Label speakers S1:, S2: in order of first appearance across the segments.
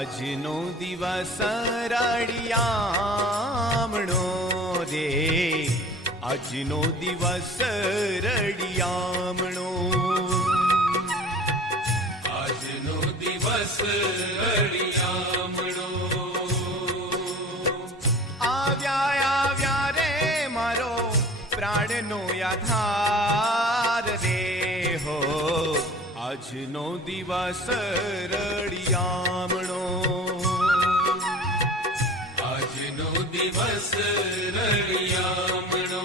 S1: આજનો દિવસ રડિયામણો રે આજનો દિવસ રડિયામણો.
S2: આજનો દિવસ રળિયામણો
S1: આજનો દિવસ રળિયામણો.
S2: આજનો દિવસ રળિયામણો.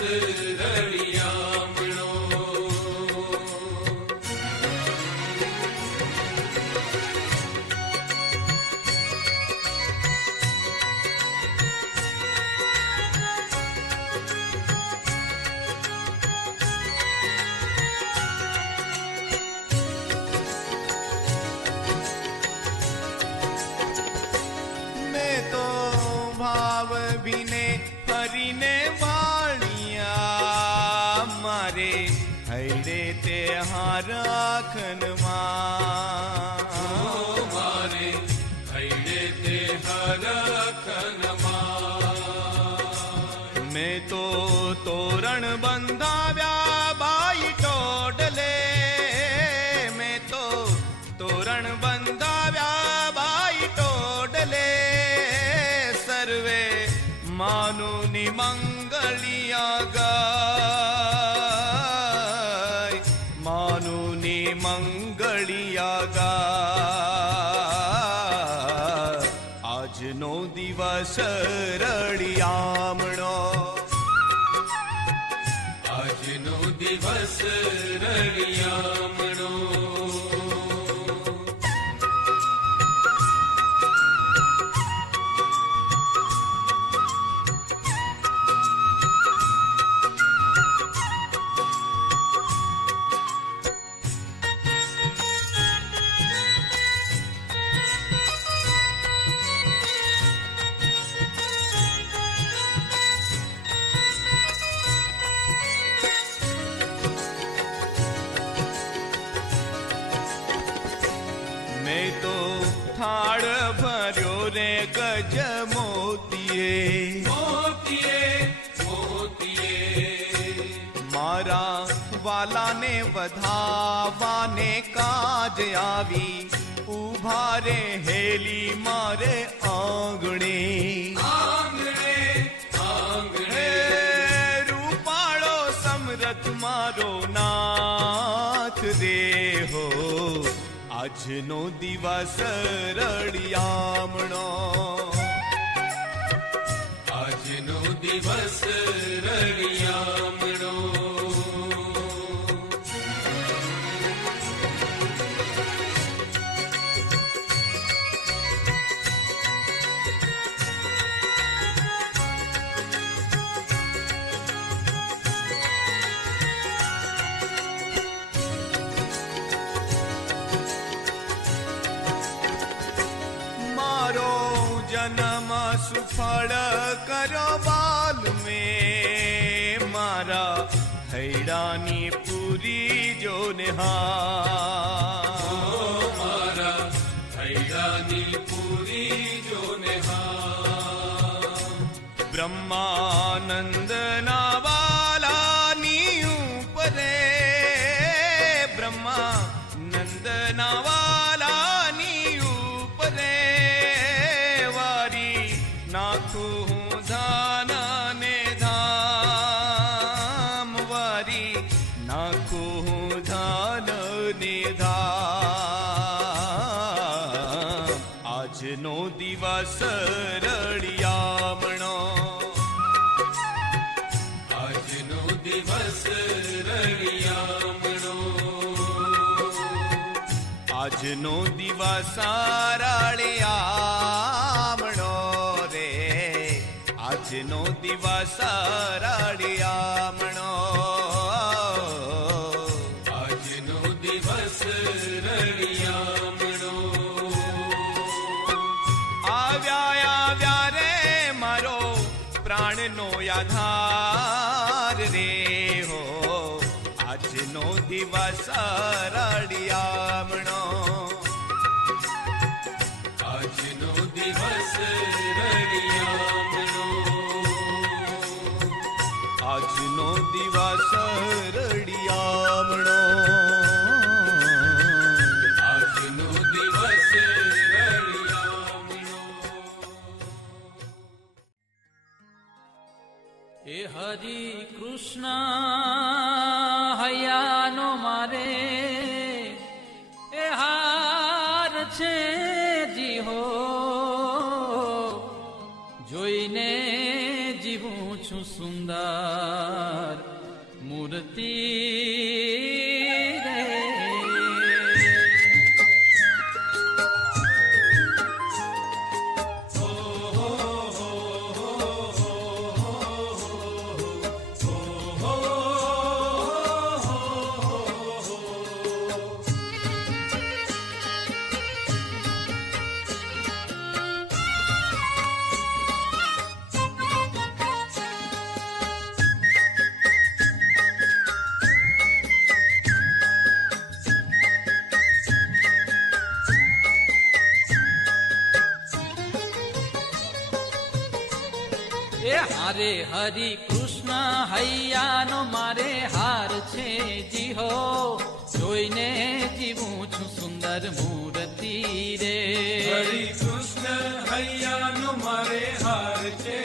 S2: દિવસ
S1: હૈડે તે હરખનમાં મેં તો તોરણ બંધાવ્યા બાઈ ટોડલે મેં તો તોરણ બંધાવ્યા બાઈ ટોડલે સર્વે માનું દિવસ રડિયામણો
S2: આજનો દિવસ રળિયામણો
S1: ગજ મોતીએ.
S2: મોતીએ મોતીએ.
S1: મારા વાલાને વધાવાને કાજ આવી. ઊભા રે હેલી મારે આંગણે. આજનો દિવસ
S2: રળિયામણો. આજનો દિવસ રળિયામણો.
S1: हाँ દિવસ રળિયામણો રે. આજનો દિવસ રળિયામણો
S2: દિવસ રળિયામણો
S3: હારે હરિ કૃષ્ણ હૈયાનો મારે હાર છે જી હો જોઈને જીવું છું સુંદર મૂર્તિ રે.
S2: હરિ કૃષ્ણ હૈયાનો મારે હાર છે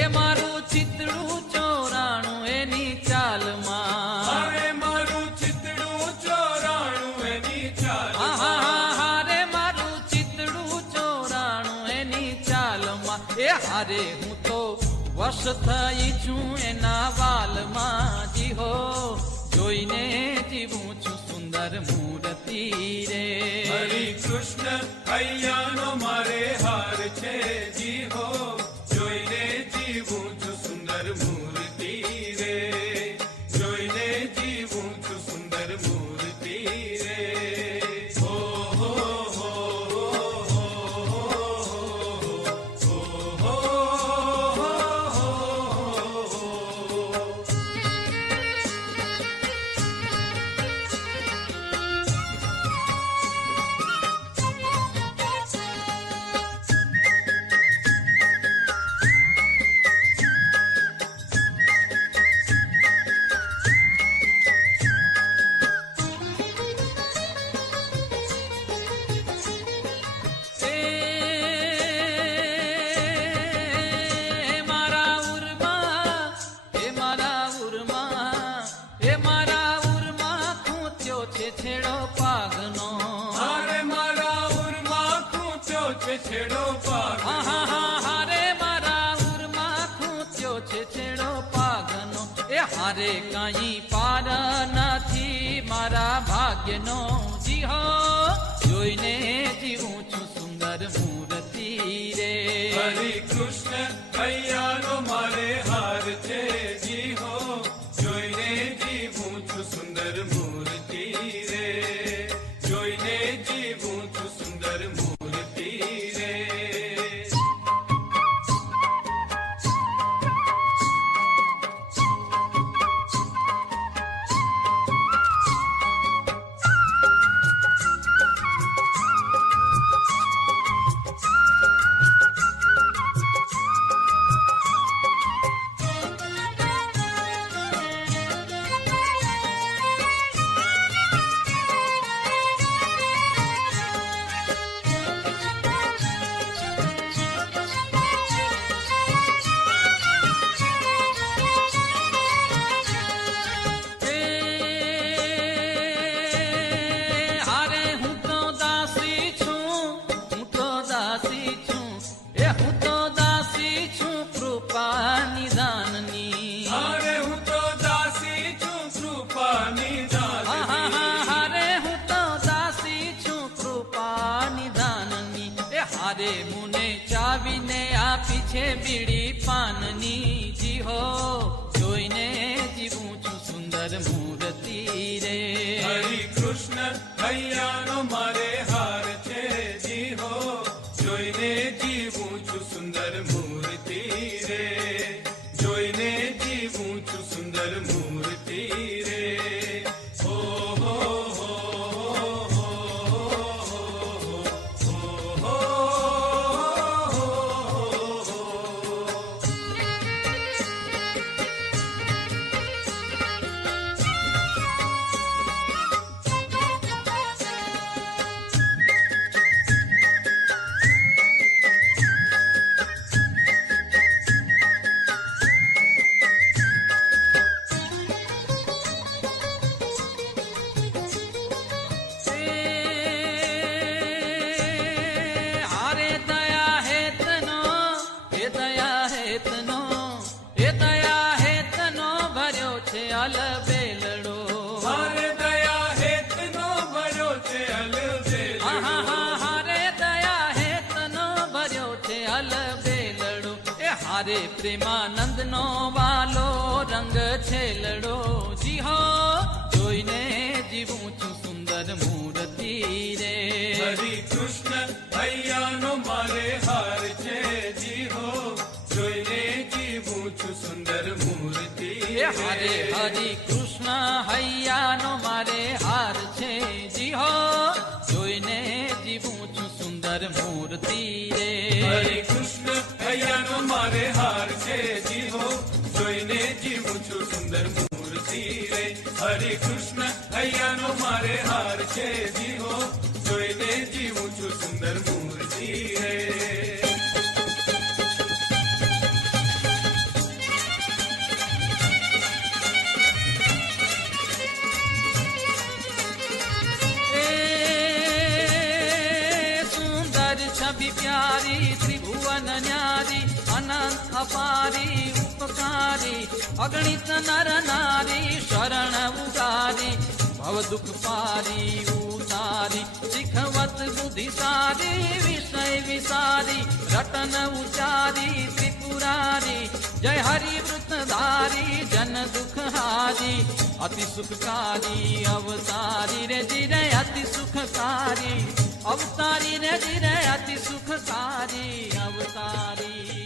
S3: એ મારું ચિતડું ચોરાણું એની ચાલમાં.
S2: મારે મારું ચિતડું ચોરાણું એની ચાલ
S3: આહા, હારે મારું ચિતડું ચોરાણું એની ચાલમાં. એ હારે હું તો વશ થઈ છું એના વાલમાં. જીહો જોઈને જીવું છું સુંદર મૂર્તિ રે.
S2: હરે કૃષ્ણ હૈયાનો મારે છેડો પાગનો. હારે મારા ઉરમાં ખૂંચ્યો છે છેડો
S3: પાગનો હારે મારા ઉરમાં ખૂંચ્યો છે છેડો પાગનો. એ હારે કાંઈ પાર નથી મારા ભાગ્યનો. જીહો જોઈને જીવું છું સુંદર મૂર્તિ રે.
S2: હરે કૃષ્ણ કૈયાનો મારે હરે કૃષ્ણ હૈયાનો મારે હાર છે જી હો જોઈને જીવું છું સુંદર મૂર્તિ
S3: હે હરે હરે કૃષ્ણ હૈયાનો મારે હાર છે જી હો જોઈને જીવું છું સુંદર મૂર્તિ રે
S2: હરે કૃષ્ણ હૈયાનો મારે હાર છે જી હો જોઈને જીવું છું સુંદર મૂર્તિ રે હરે કૃષ્ણ હૈયાનો મારે હાર છે જી હો જોઈને જીવું છું સુંદર મૂર્તિ રે
S3: છબી પ્યારી ત્રિભુવન ન્યારી અનંત અપારી ઉપકારી અગણિત નર નારી શરણ ઉગારી ભવ દુઃખ પારી, ઉતારી, શીખવત બુદ્ધિ સારી, વિષય વિસારી, રટન ઉચારી ત્રિપુરારી, જય હરિ વૃતધારી જન દુઃખ હારી, અતિ સુખકારી, અવતારી રે જીરે અતિ સુખકારી, અવતારી રે જીરે અતિ સુખકારી, અવતારી.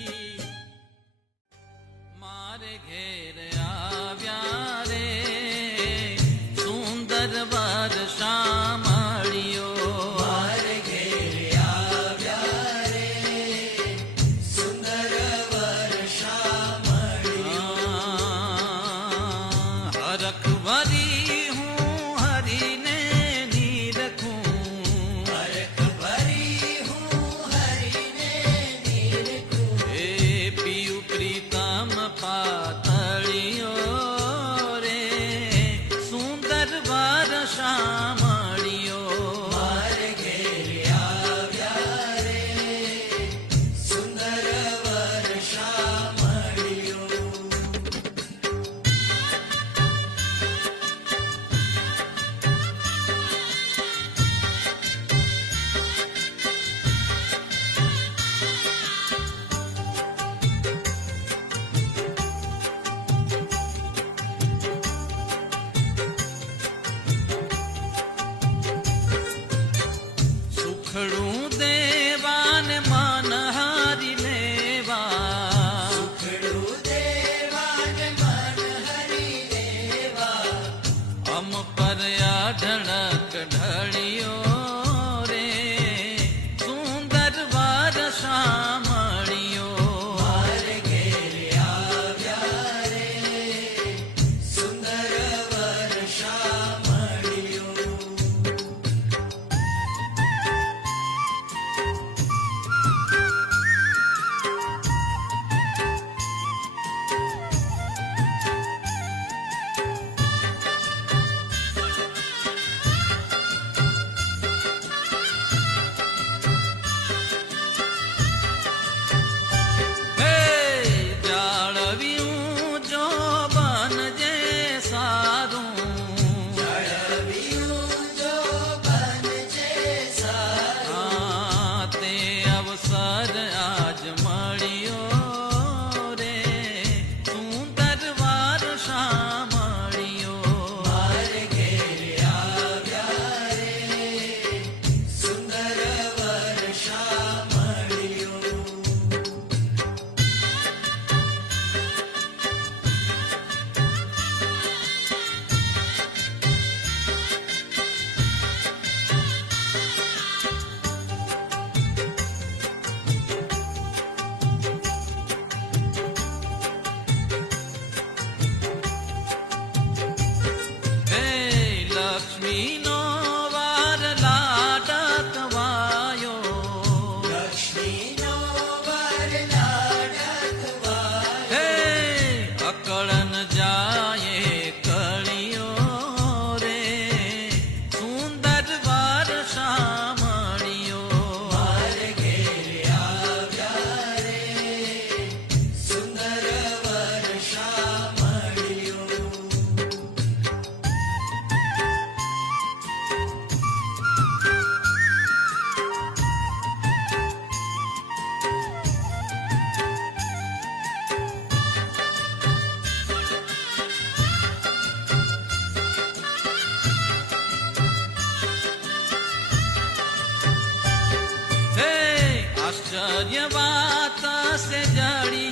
S3: आर्यवाता से जड़ी